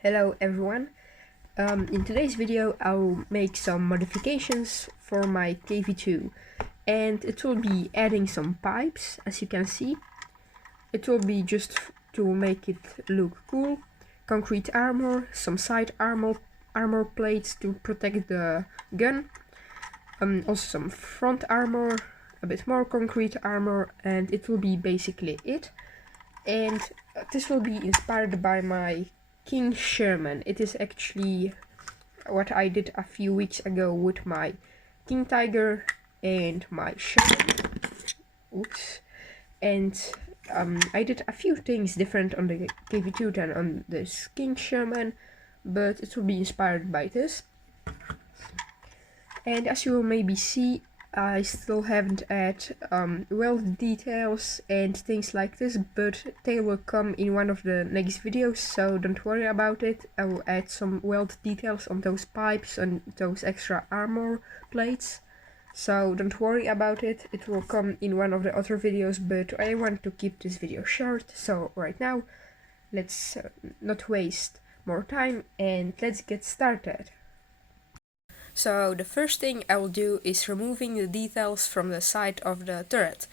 Hello everyone. In today's video I'll make some modifications for my kv2 and it will be adding some pipes. As you can see, it will be just to make it look cool, concrete armor, some side armor plates to protect the gun, also some front armor, a bit more concrete armor, and it will be basically it. And this will be inspired by my King Sherman. It is actually what I did a few weeks ago with my King Tiger and my Sherman. Oops. And I did a few things different on the kv2 than on this King Sherman, but it will be inspired by this. And as you will maybe see, I still haven't added weld details and things like this, but they will come in one of the next videos, so don't worry about it. I will add some weld details on those pipes and those extra armor plates, so don't worry about it. It will come in one of the other videos, but I want to keep this video short, so right now let's not waste more time and let's get started. So the first thing I will do is removing the details from the side of the turret,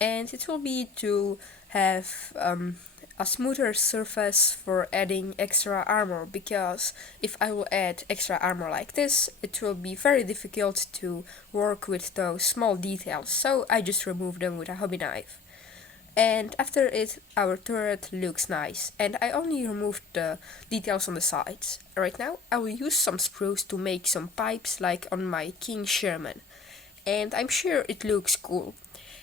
and it will be to have a smoother surface for adding extra armor, because if I will add extra armor like this, it will be very difficult to work with those small details, so I just remove them with a hobby knife. And after it, our turret looks nice, and I only removed the details on the sides. Right now I will use some sprues to make some pipes like on my King Sherman, and I'm sure it looks cool.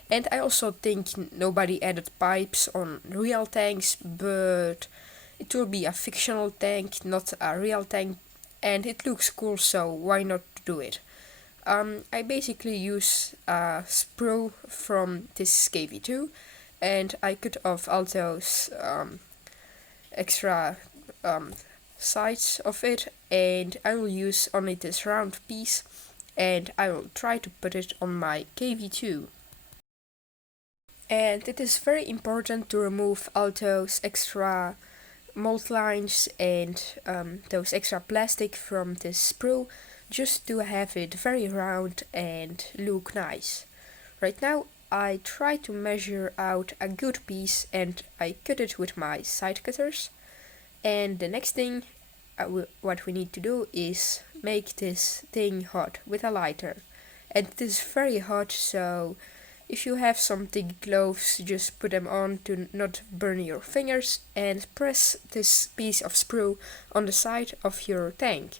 And I also think nobody added pipes on real tanks, but it will be a fictional tank, not a real tank, and it looks cool, so why not do it? I basically use a sprue from this kv2, and I cut off all those extra sides of it, and I will use only this round piece, and I will try to put it on my kv2. And it is very important to remove all those extra mold lines and those extra plastic from this sprue, just to have it very round and look nice. Right now I try to measure out a good piece and I cut it with my side cutters. And the next thing what we need to do is make this thing hot with a lighter. And it is very hot, so if you have some thick gloves, just put them on to not burn your fingers, and press this piece of sprue on the side of your tank.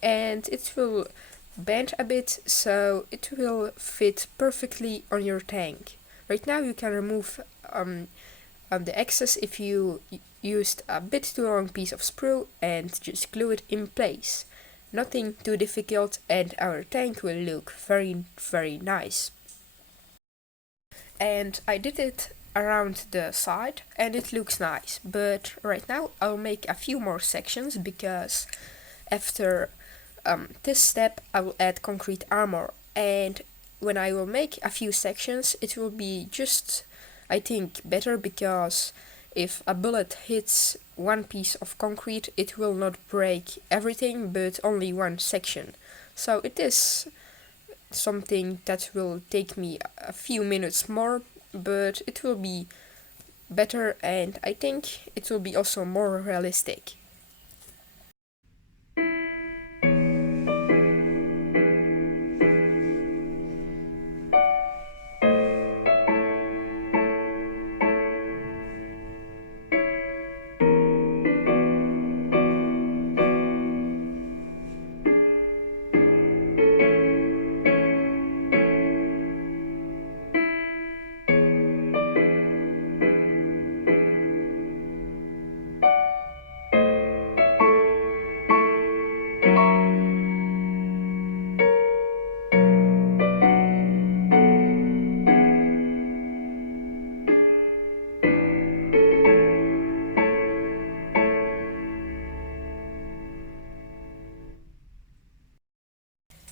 And it will bend a bit, so it will fit perfectly on your tank. Right now you can remove the excess if you used a bit too long piece of sprue and just glue it in place. Nothing too difficult, and our tank will look very, very nice. And I did it around the side and it looks nice, but right now I'll make a few more sections, because after this step I will add concrete armor, and when I will make a few sections it will be just, I think, better, because if a bullet hits one piece of concrete it will not break everything but only one section. So it is something that will take me a few minutes more, but it will be better, and I think it will be also more realistic.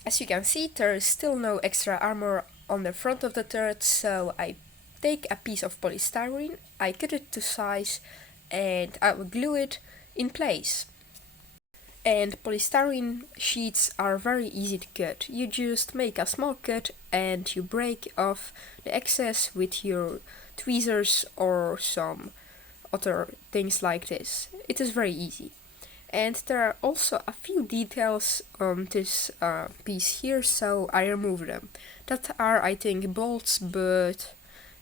As you can see, there is still no extra armor on the front of the turret, so I take a piece of polystyrene, I cut it to size, and I will glue it in place. And polystyrene sheets are very easy to cut. You just make a small cut and you break off the excess with your tweezers or some other things like this. It is very easy. And there are also a few details on this piece here, so I remove them. That are, I think, bolts, but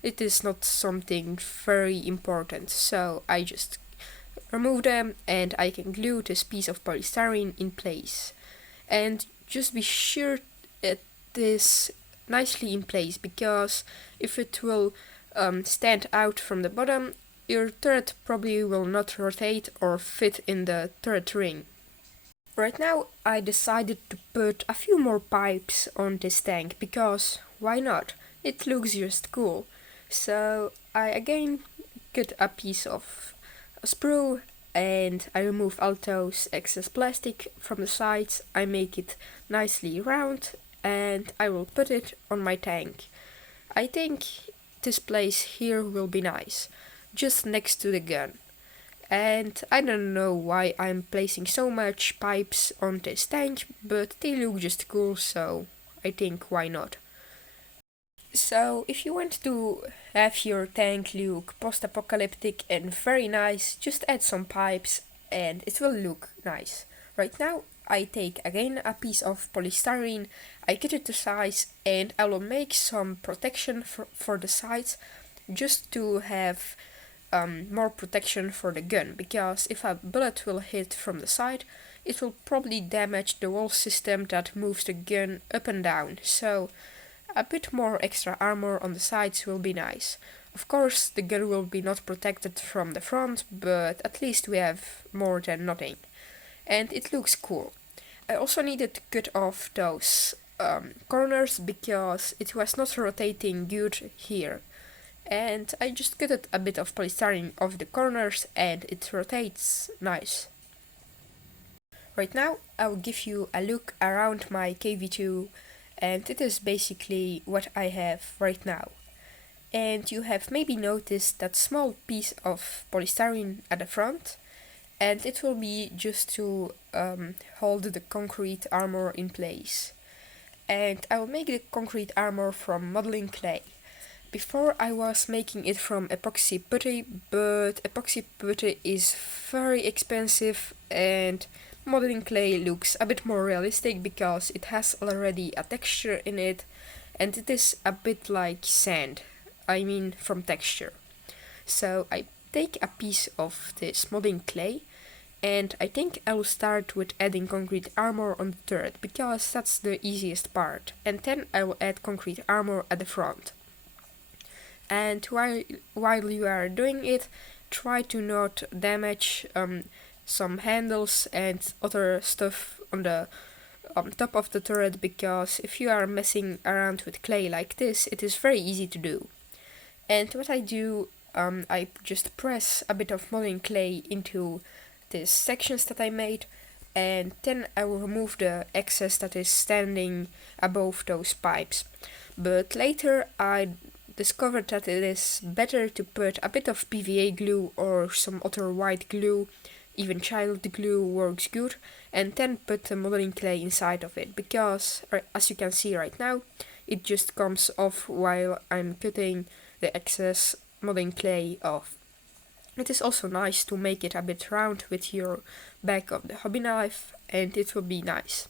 it is not something very important, so I just remove them and I can glue this piece of polystyrene in place. And just be sure it is nicely in place, because if it will stand out from the bottom, your turret probably will not rotate or fit in the turret ring. Right now I decided to put a few more pipes on this tank, because why not? It looks just cool. So I again cut a piece of sprue and I remove all those excess plastic from the sides. I make it nicely round and I will put it on my tank. I think this place here will be nice, just next to the gun. And I don't know why I'm placing so much pipes on this tank, but they look just cool, so I think why not. So if you want to have your tank look post-apocalyptic and very nice, just add some pipes and it will look nice. Right now I take again a piece of polystyrene, I cut it to size and I will make some protection for the sides, just to have more protection for the gun, because if a bullet will hit from the side, it will probably damage the whole system that moves the gun up and down, so a bit more extra armor on the sides will be nice. Of course, the gun will be not protected from the front, but at least we have more than nothing. And it looks cool. I also needed to cut off those corners because it was not rotating good here. And I just cut a bit of polystyrene off the corners and it rotates nice. Right now I will give you a look around my kv2, and it is basically what I have right now. And you have maybe noticed that small piece of polystyrene at the front, and it will be just to hold the concrete armor in place. And I will make the concrete armor from modeling clay. Before I was making it from epoxy putty, but epoxy putty is very expensive and modeling clay looks a bit more realistic because it has already a texture in it and it is a bit like sand, I mean from texture. So I take a piece of this modeling clay and I think I will start with adding concrete armor on the turret because that's the easiest part, and then I will add concrete armor at the front. And while you are doing it, try to not damage some handles and other stuff on the top of the turret, because if you are messing around with clay like this, it is very easy to do. And what I do, I just press a bit of modeling clay into these sections that I made, and then I will remove the excess that is standing above those pipes. But later I discovered that it is better to put a bit of PVA glue or some other white glue, even child glue works good, and then put the modeling clay inside of it, because as you can see right now, it just comes off while I'm cutting the excess modeling clay off. It is also nice to make it a bit round with your back of the hobby knife, and it will be nice.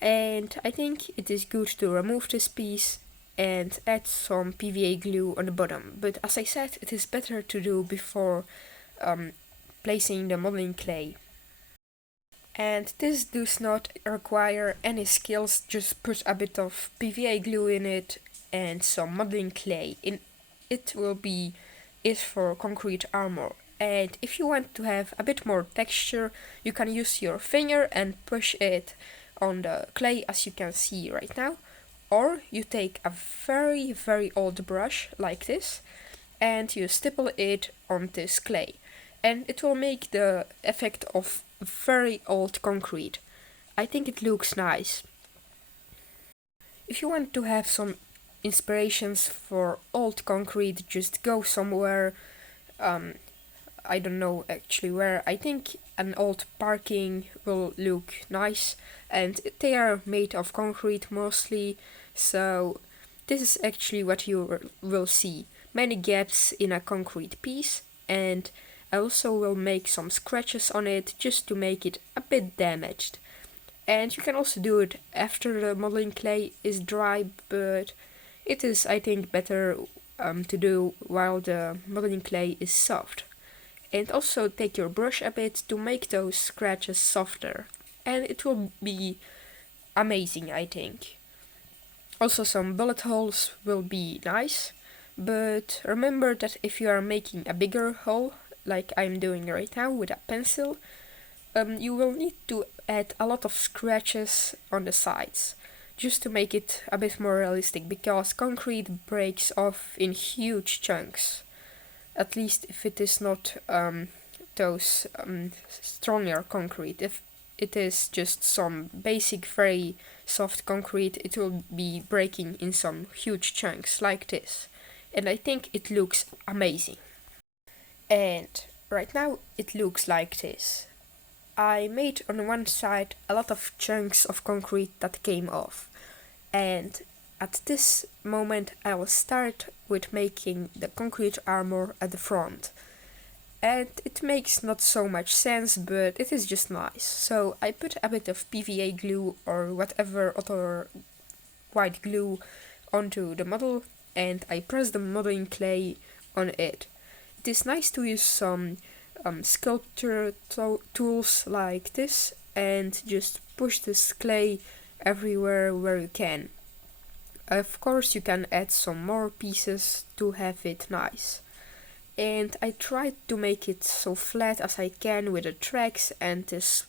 And I think it is good to remove this piece and add some PVA glue on the bottom, but as I said, it is better to do before placing the modeling clay. And this does not require any skills, just put a bit of PVA glue in it and some modeling clay. It will be it for concrete armor. And if you want to have a bit more texture, you can use your finger and push it on the clay, as you can see right now. Or you take a very very old brush like this and you stipple it on this clay, and it will make the effect of very old concrete. I think it looks nice. If you want to have some inspirations for old concrete, just go somewhere I don't know actually where. I think an old parking will look nice, and they are made of concrete mostly, so this is actually what you will see. Many gaps in a concrete piece, and I also will make some scratches on it just to make it a bit damaged. And you can also do it after the modeling clay is dry, but it is, I think, better to do while the modeling clay is soft. And also take your brush a bit to make those scratches softer. And it will be amazing, I think. Also some bullet holes will be nice, but remember that if you are making a bigger hole, like I'm doing right now with a pencil, you will need to add a lot of scratches on the sides, just to make it a bit more realistic, because concrete breaks off in huge chunks. At least if it is not those stronger concrete. If it is just some basic, very soft concrete, it will be breaking in some huge chunks like this. And I think it looks amazing. And right now it looks like this. I made on one side a lot of chunks of concrete that came off. And at this moment I will start with making the concrete armor at the front. And it makes not so much sense, but it is just nice. So I put a bit of PVA glue or whatever other white glue onto the model, and I press the modeling clay on it. It is nice to use some sculpture tools like this and just push this clay everywhere where you can. Of course you can add some more pieces to have it nice. And I tried to make it so flat as I can with the tracks and this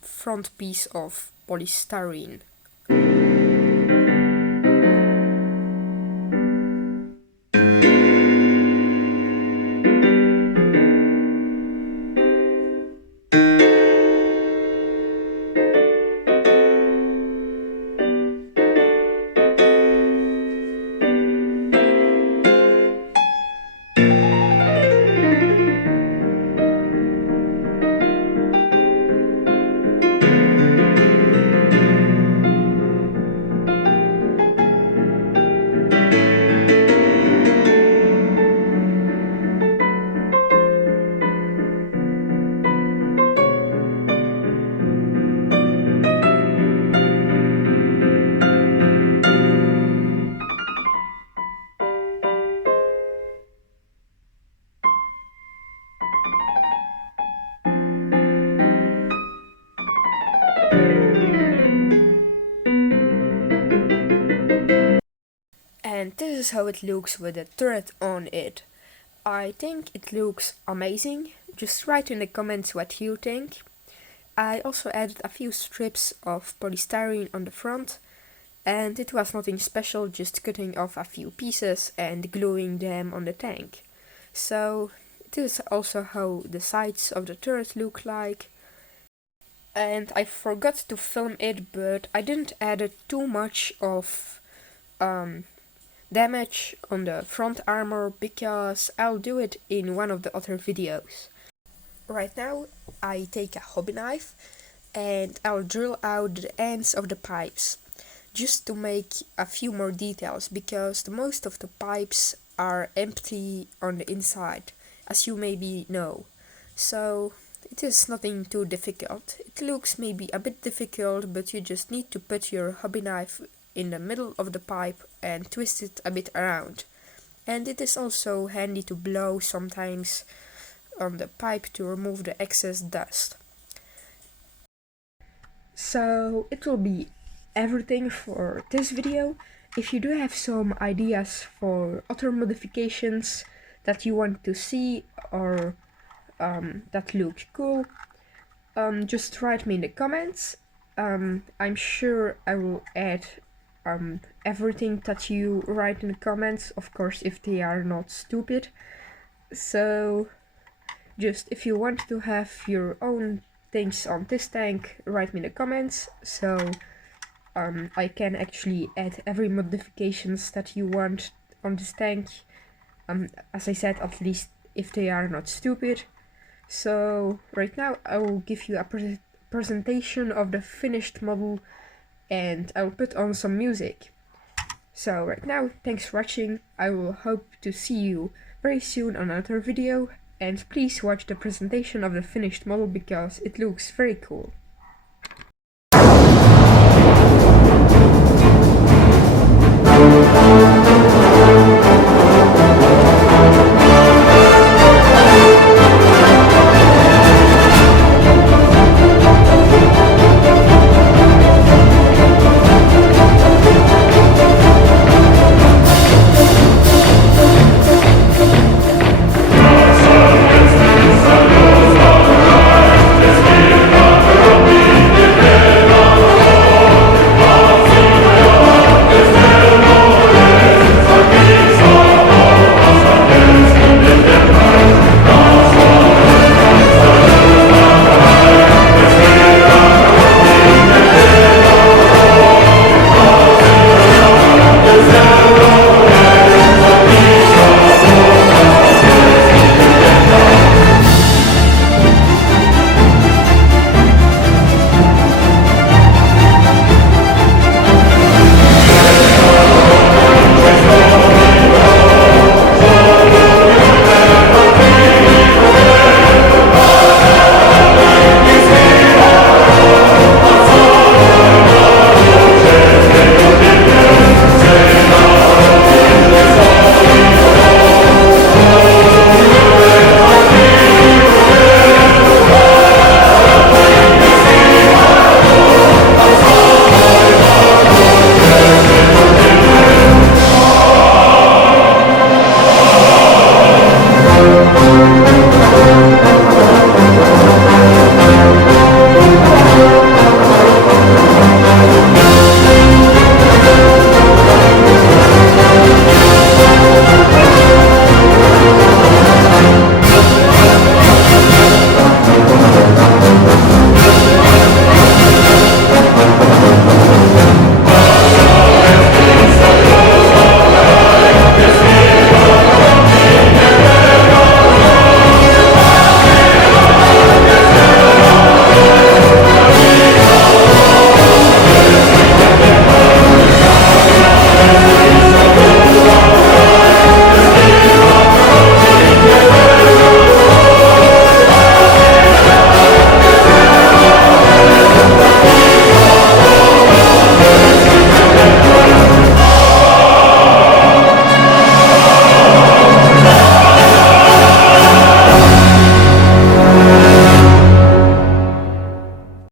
front piece of polystyrene. And this is how it looks with the turret on it. I think it looks amazing. Just write in the comments what you think. I also added a few strips of polystyrene on the front, and it was nothing special, just cutting off a few pieces and gluing them on the tank. So this is also how the sides of the turret look like. And I forgot to film it, but I didn't add too much of damage on the front armor because I'll do it in one of the other videos. Right now I take a hobby knife and I'll drill out the ends of the pipes just to make a few more details, because the most of the pipes are empty on the inside, as you maybe know. So it is nothing too difficult. It looks maybe a bit difficult, but you just need to put your hobby knife in the middle of the pipe and twist it a bit around. And it is also handy to blow sometimes on the pipe to remove the excess dust. So it will be everything for this video. If you do have some ideas for other modifications that you want to see or that look cool, just write me in the comments. I'm sure I will add everything that you write in the comments, of course, if they are not stupid. So just if you want to have your own things on this tank, write me in the comments, so I can actually add every modifications that you want on this tank. As I said, at least if they are not stupid. So right now I will give you a presentation of the finished model, and I will put on some music. So right now, thanks for watching. I will hope to see you very soon on another video, and please watch the presentation of the finished model because it looks very cool.